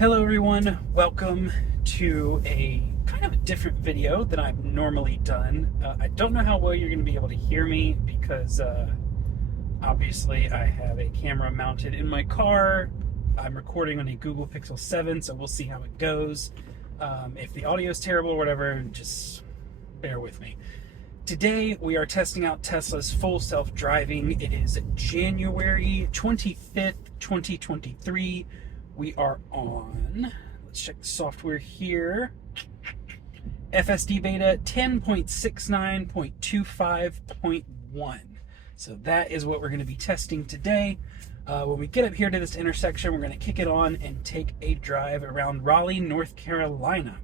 Hello everyone, welcome to a kind of a different video than I've normally done. I don't know how well you're going to be able to hear me because obviously I have a camera mounted in my car. I'm recording on a Google Pixel 7, so we'll see how it goes. If the audio is terrible or whatever, just bear with me. Today we are testing out Tesla's full self-driving. It is January 25th, 2023. We are on, let's check the software here, FSD beta 10.69.25.1. So that is what we're going to be testing today. When we get up here to this intersection, we're going to kick it on and take a drive around Raleigh, North Carolina.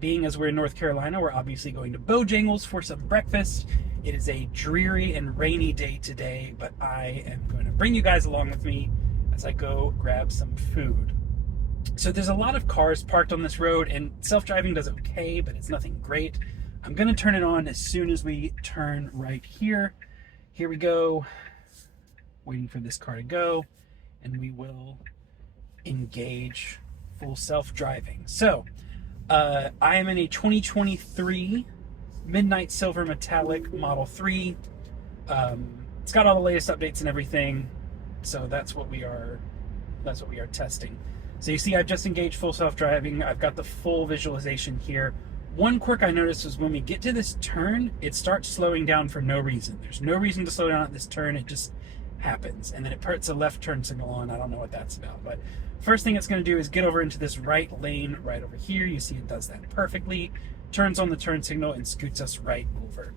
Being as we're in North Carolina, we're obviously going to Bojangles for some breakfast. It is a dreary and rainy day today, but I am going to bring you guys along with me as I go grab some food. So there's a lot of cars parked on this road, and self-driving does okay, but it's nothing great. I'm going to turn it on as soon as we turn right here. Here we go. Waiting for this car to go, and we will engage full self-driving. So I am in a 2023 Midnight Silver Metallic Model 3. It's got all the latest updates and everything. So that's what we are testing. So you see I've just engaged full self-driving. I've got the full visualization here. One quirk I noticed was when we get to this turn, it starts slowing down for no reason. There's no reason to slow down at this turn. It just happens. And then it puts a left turn signal on. I don't know what that's about. But first thing it's going to do is get over into this right lane right over here. You see it does that perfectly. Turns on the turn signal and scoots us right over.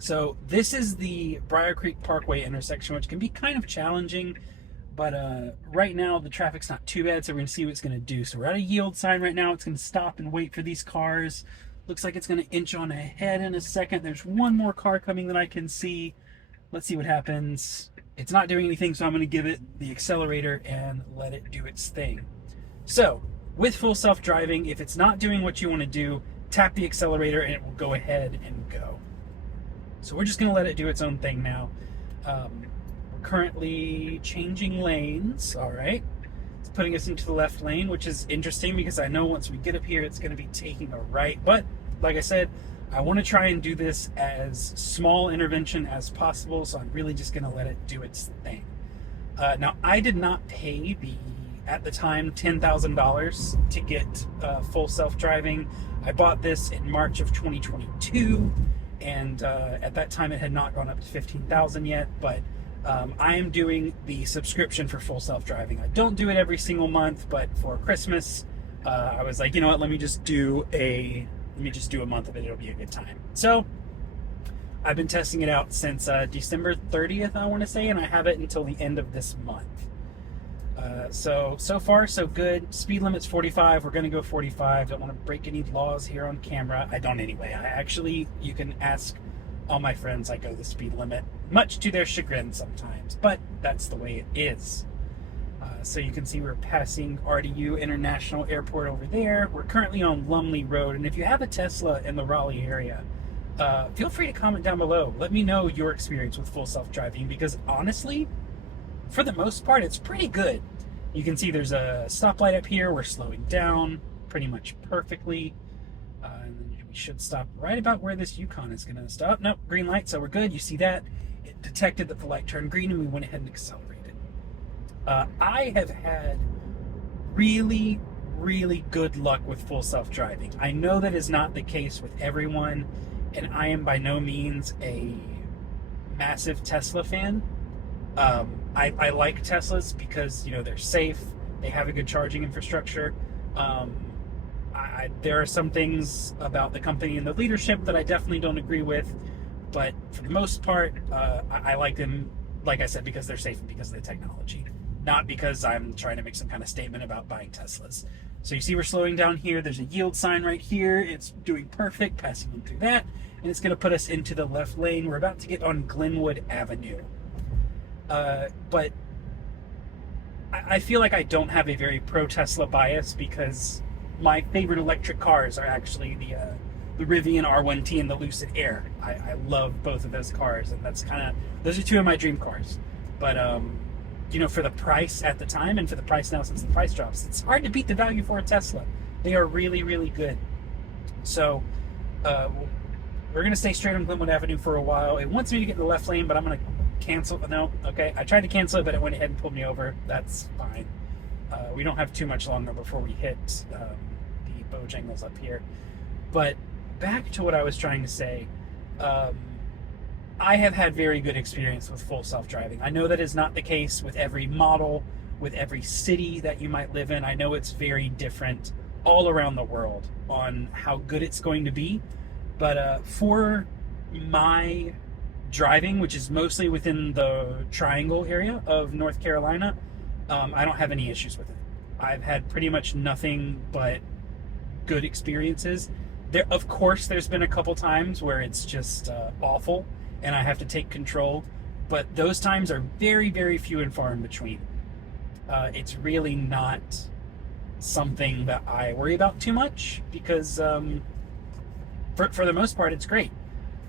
So this is the Briar Creek Parkway intersection, which can be kind of challenging, but right now the traffic's not too bad, so we're going to see what it's going to do. So we're at a yield sign right now. It's going to stop and wait for these cars. Looks like it's going to inch on ahead in a second. There's one more car coming that I can see. Let's see what happens. It's not doing anything, so I'm going to give it the accelerator and let it do its thing. So with full self-driving, if it's not doing what you want to do, tap the accelerator and it will go ahead and go. So we're just going to let it do its own thing now. We're currently changing lanes. All right. It's putting us into the left lane, which is interesting because I know once we get up here, it's going to be taking a right. But like I said, I want to try and do this as small intervention as possible. So I'm really just going to let it do its thing. Now, I did not pay at the time, $10,000 to get full self-driving. I bought this in March of 2022. And at that time it had not gone up to 15,000 yet, but I am doing the subscription for full self-driving. I don't do it every single month, but for Christmas, I was like, you know what, let me just do a month of it. It'll be a good time. So I've been testing it out since December 30th, I want to say, and I have it until the end of this month. So far, so good. Speed limit's 45. We're going to go 45. Don't want to break any laws here on camera. I don't anyway. You can ask all my friends, I go the speed limit, much to their chagrin sometimes, but that's the way it is. So you can see we're passing RDU International Airport over there. We're currently on Lumley Road, and if you have a Tesla in the Raleigh area, feel free to comment down below. Let me know your experience with full self-driving, because honestly, for the most part, it's pretty good. You can see there's a stoplight up here. We're slowing down pretty much perfectly. And then we should stop right about where this Yukon is going to stop. Nope, green light, so we're good. You see that? It detected that the light turned green, and we went ahead and accelerated. I have had really, really good luck with full self-driving. I know that is not the case with everyone, and I am by no means a massive Tesla fan. I like Teslas because, you know, they're safe, they have a good charging infrastructure. There are some things about the company and the leadership that I definitely don't agree with, but for the most part, I like them, like I said, because they're safe and because of the technology, not because I'm trying to make some kind of statement about buying Teslas. So you see we're slowing down here. There's a yield sign right here. It's doing perfect, passing in through that, and it's going to put us into the left lane. We're about to get on Glenwood Avenue. But I feel like I don't have a very pro-Tesla bias because my favorite electric cars are actually the Rivian R1T and the Lucid Air. I love both of those cars, and those are two of my dream cars. But for the price at the time and for the price now since the price drops. It's hard to beat the value for a Tesla. They are really, really good. So we're going to stay straight on Glenwood Avenue for a while. It wants me to get in the left lane, but I'm going to cancel. No, okay. I tried to cancel it, but it went ahead and pulled me over. That's fine. We don't have too much longer before we hit the Bojangles up here. But back to what I was trying to say. I have had very good experience with full self-driving. I know that is not the case with every model, with every city that you might live in. I know it's very different all around the world on how good it's going to be. But for my driving, which is mostly within the Triangle area of North Carolina, I don't have any issues with it. I've had pretty much nothing but good experiences. Of course, there's been a couple times where it's just awful and I have to take control, but those times are very, very few and far in between. It's really not something that I worry about too much because for the most part, it's great.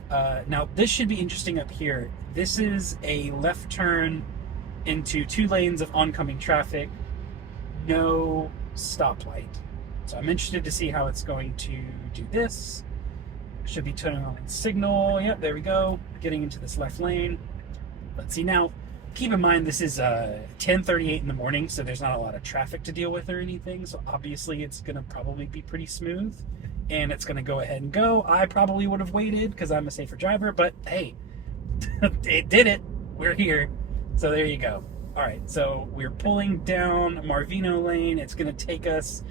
Now, this should be interesting up here. This is a left turn into 2 lanes of oncoming traffic, no stoplight. So I'm interested to see how it's going to do this. Should be turning on its signal. Yep, there we go. Getting into this left lane. Let's see. Now, keep in mind this is 10:38 in the morning, so there's not a lot of traffic to deal with or anything. So obviously it's going to probably be pretty smooth, and it's going to go ahead and go. I probably would have waited because I'm a safer driver, but hey, it did it. We're here. So there you go. All right, so we're pulling down Marvino Lane. It's going to take us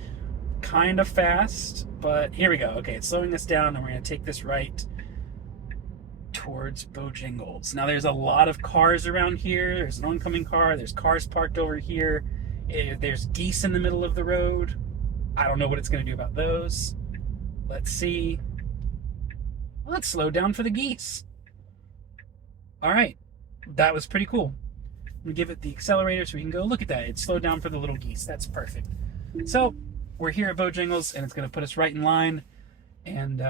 kind of fast, but here we go. Okay, it's slowing us down, and we're going to take this right towards Bojangles. Now, there's a lot of cars around here. There's an oncoming car. There's cars parked over here. There's geese in the middle of the road. I don't know what it's going to do about those. Let's see. Let's slow down for the geese. All right, that was pretty cool. We give it the accelerator so we can go. Look at that. It slowed down for the little geese. That's perfect. So we're here at Bojangles, and it's going to put us right in line. And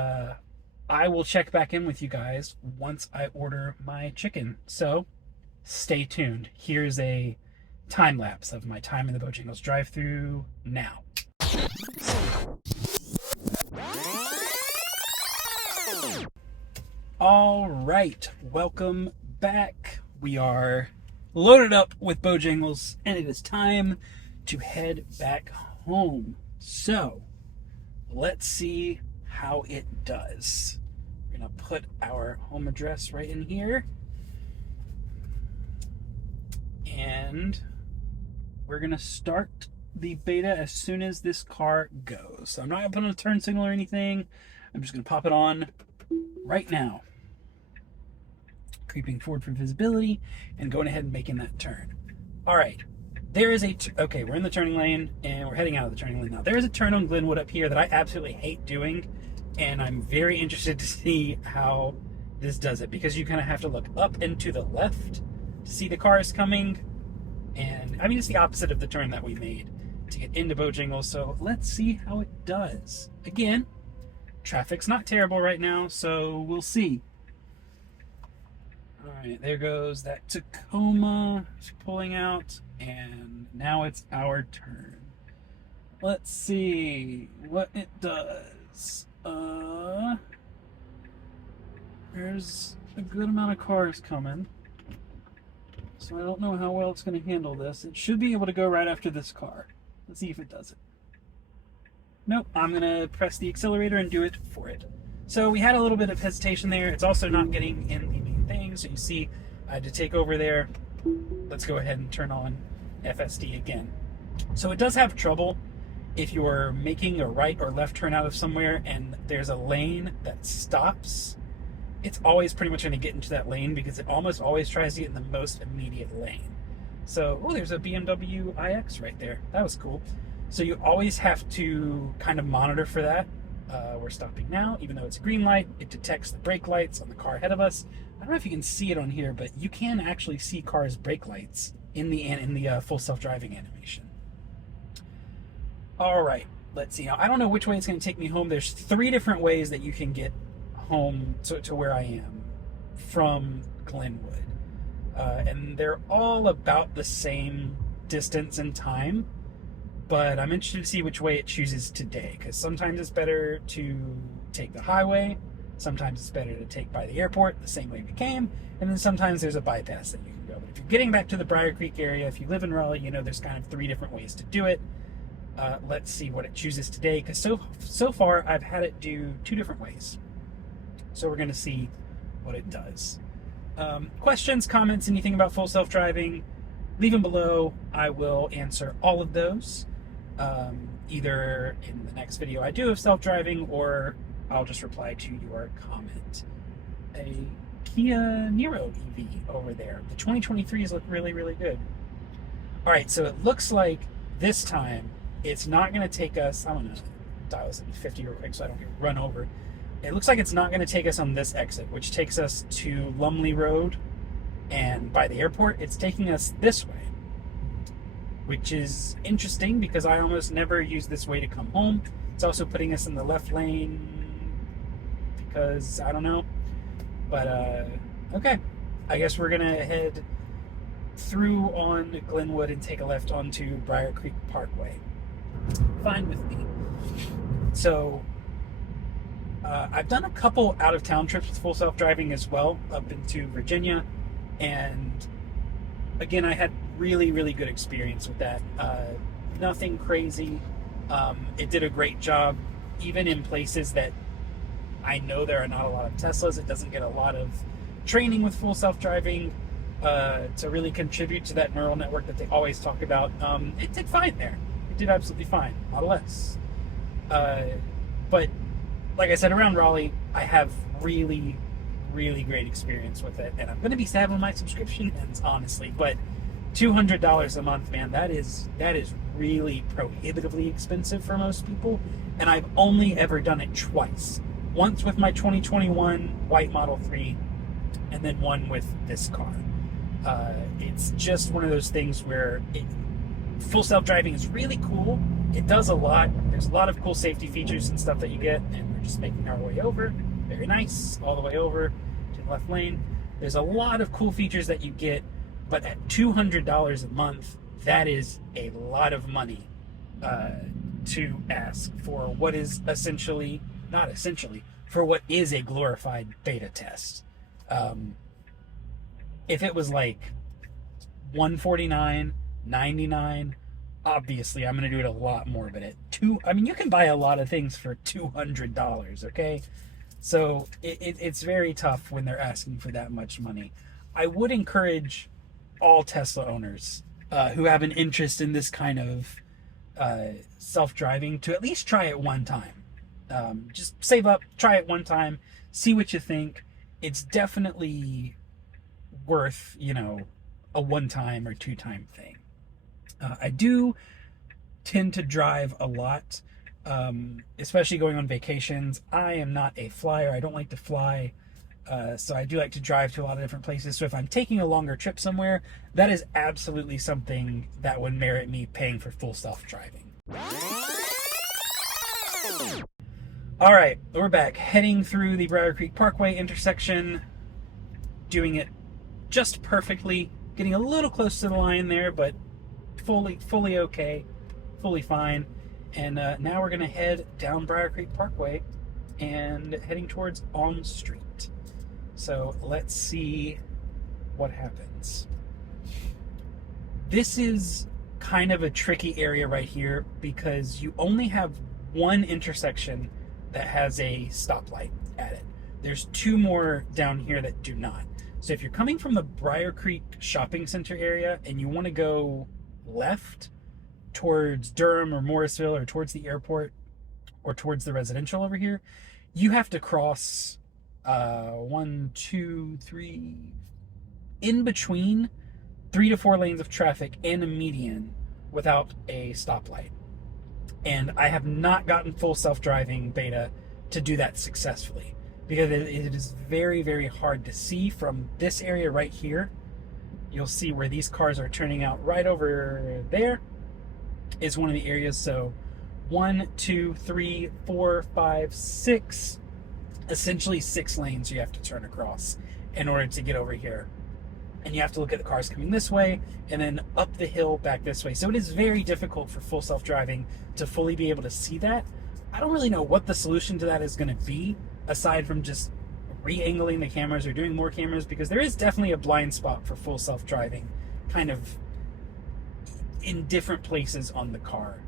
I will check back in with you guys once I order my chicken. So stay tuned. Here's a time lapse of my time in the Bojangles drive-thru now. All right, welcome back. We are loaded up with Bojangles, and it is time to head back home. So let's see how it does. We're gonna put our home address right in here, and we're gonna start the beta as soon as this car goes. So I'm not gonna put on a turn signal or anything. I'm just gonna pop it on right now. Creeping forward for visibility and going ahead and making that turn. All right, there is okay, we're in the turning lane and we're heading out of the turning lane now. There is a turn on Glenwood up here that I absolutely hate doing, and I'm very interested to see how this does it, because you kind of have to look up and to the left to see the cars coming. And I mean, it's the opposite of the turn that we made to get into Bojangles. So let's see how it does. Again, traffic's not terrible right now, so we'll see. All right, there goes that Tacoma pulling out, and now it's our turn. Let's see what it does. There's a good amount of cars coming, so I don't know how well it's going to handle this. It should be able to go right after this car. Let's see if it does it. Nope, I'm going to press the accelerator and do it for it. So we had a little bit of hesitation there. It's also not getting in the main thing, so you see I had to take over there. Let's go ahead and turn on FSD again. So it does have trouble if you're making a right or left turn out of somewhere and there's a lane that stops. It's always pretty much going to get into that lane because it almost always tries to get in the most immediate lane. So, oh, there's a BMW iX right there. That was cool. So you always have to kind of monitor for that. We're stopping now, even though it's a green light. It detects the brake lights on the car ahead of us. I don't know if you can see it on here, but you can actually see cars' brake lights in the full self-driving animation. All right, let's see. Now, I don't know which way it's going to take me home. There's 3 different ways that you can get home to where I am from Glenwood. and they're all about the same distance and time, but I'm interested to see which way it chooses today, because sometimes it's better to take the highway, sometimes it's better to take by the airport the same way we came, and then sometimes there's a bypass that you can go. But if you're getting back to the Briar Creek area, if you live in Raleigh, you know there's kind of 3 different ways to do it. Let's see what it chooses today, because so far I've had it do 2 different ways. So we're going to see what it does. Questions, comments, anything about full self-driving, leave them below. I will answer all of those, either in the next video I do of self-driving, or I'll just reply to your comment. A Kia Niro EV over there. The 2023s look really, really good. All right, so it looks like this time it's not going to take us, I'm going to dial this into 50 real quick so I don't get run over. It looks like it's not going to take us on this exit, which takes us to Lumley Road, and by the airport, it's taking us this way, which is interesting because I almost never use this way to come home. It's also putting us in the left lane because I don't know, but okay. I guess we're going to head through on Glenwood and take a left onto Briar Creek Parkway. Fine with me. So I've done a couple out-of-town trips with full self-driving as well, up into Virginia, and again, I had really, really good experience with that. Nothing crazy. It did a great job, even in places that I know there are not a lot of Teslas. It doesn't get a lot of training with full self-driving to really contribute to that neural network that they always talk about. It did fine there. It did absolutely fine. Model S. But like I said, around Raleigh, I have really, really great experience with it, and I'm going to be sad when my subscription ends, honestly. But $200 a month, man, that is really prohibitively expensive for most people, and I've only ever done it twice. Once with my 2021 white Model 3, and then one with this car. It's just one of those things where full self-driving is really cool. It does a lot. There's a lot of cool safety features and stuff that you get, and we're just making our way over. Very nice. All the way over to the left lane. There's a lot of cool features that you get, but at $200 a month, that is a lot of money to ask for what is essentially, not essentially, for what is a glorified beta test. If it was like $149, $99, obviously I'm going to do it a lot more, but at you can buy a lot of things for $200, okay? So it's very tough when they're asking for that much money. I would encourage all Tesla owners who have an interest in this kind of self-driving to at least try it one time. Just save up, try it one time, see what you think. It's definitely worth, a one-time or two-time thing. I do tend to drive a lot, especially going on vacations. I am not a flyer. I don't like to fly, so I do like to drive to a lot of different places. So if I'm taking a longer trip somewhere, that is absolutely something that would merit me paying for full self-driving. All right, we're back, heading through the Briar Creek Parkway intersection, doing it just perfectly, getting a little close to the line there, but fully okay, fully fine. And now we're gonna head down Briar Creek Parkway and heading towards Elm Street. So let's see what happens. This is kind of a tricky area right here because you only have one intersection that has a stoplight at it. There's 2 more down here that do not. So if you're coming from the Briar Creek shopping center area and you want to go left towards Durham or Morrisville or towards the airport or towards the residential over here, you have to cross 1, 2, 3, in between 3 to 4 lanes of traffic and a median without a stoplight. And I have not gotten full self-driving beta to do that successfully because it is very, very hard to see from this area right here. You'll see where these cars are turning out right over there is one of the areas. So 1, 2, 3, 4, 5, 6, essentially 6 lanes you have to turn across in order to get over here. and you have to look at the cars coming this way and then up the hill back this way. So it is very difficult for full self-driving to fully be able to see that. I don't really know what the solution to that is going to be, aside from just re-angling the cameras or doing more cameras, because there is definitely a blind spot for full self-driving kind of in different places on the car.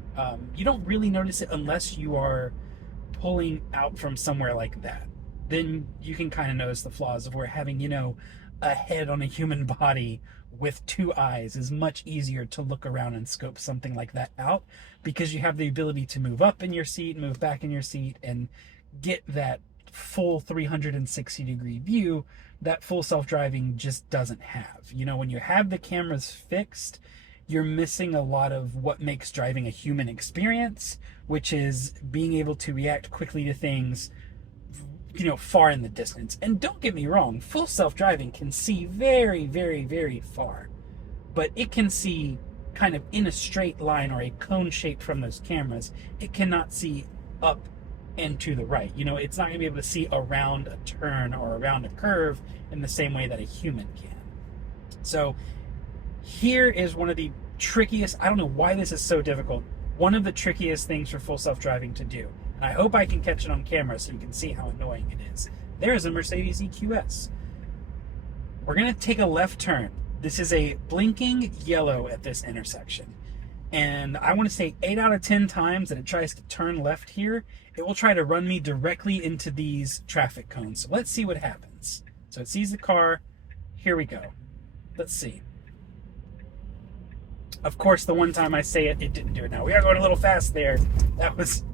You don't really notice it unless you are pulling out from somewhere like that. Then you can kind of notice the flaws of where having, you know, a head on a human body with two eyes is much easier to look around and scope something like that out, because you have the ability to move up in your seat, move back in your seat, and get that full 360-degree view that full self-driving just doesn't have. You know, when you have the cameras fixed, you're missing a lot of what makes driving a human experience, which is being able to react quickly to things, you know, far in the distance. And don't get me wrong, full self-driving can see very, very, very far, but it can see kind of in a straight line or a cone shape from those cameras. It cannot see up and to the right. You know, it's not going to be able to see around a turn or around a curve in the same way that a human can. So here is one of the trickiest, I don't know why this is so difficult, one of the trickiest things for full self-driving to do. And I hope I can catch it on camera so you can see how annoying it is. There's a Mercedes EQS. We're going to take a left turn. This is a blinking yellow at this intersection. And I want to say 8 out of 10 times that it tries to turn left here, it will try to run me directly into these traffic cones. So let's see what happens. So it sees the car. Here we go. Let's see. Of course, the one time I say it, it didn't do it. Now, we are going a little fast there. That was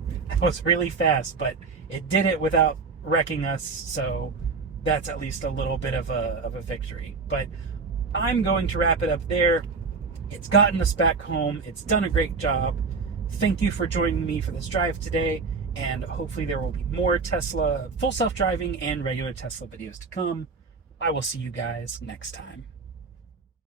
really fast, but it did it without wrecking us, so that's at least a little bit of a victory. But I'm going to wrap it up there. It's gotten us back home. It's done a great job. Thank you for joining me for this drive today, and hopefully there will be more Tesla full self-driving and regular Tesla videos to come. I will see you guys next time.